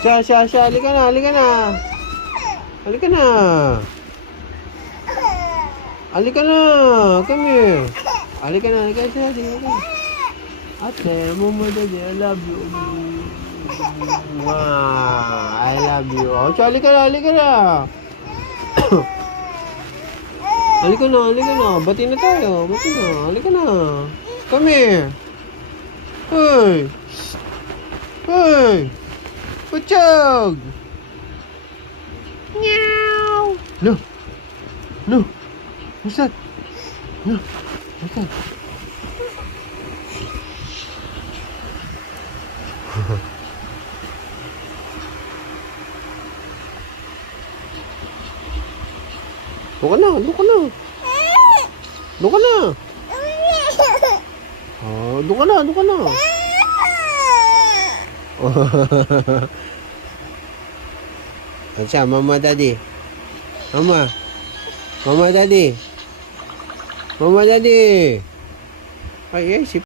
Siya. Halika na. Halika na. Come here. Halika na. Siya. Ate, mama, daddy, I love you. I love you. Oh, siya, halika na. Halika na. Bati na tayo. Halika na. Come here. Hey. Puchog. Meow. No. What's that? No. What's that? Doon ka na. Oh, doon ka na. Acha, mama, daddy. Mama, daddy. Ay, si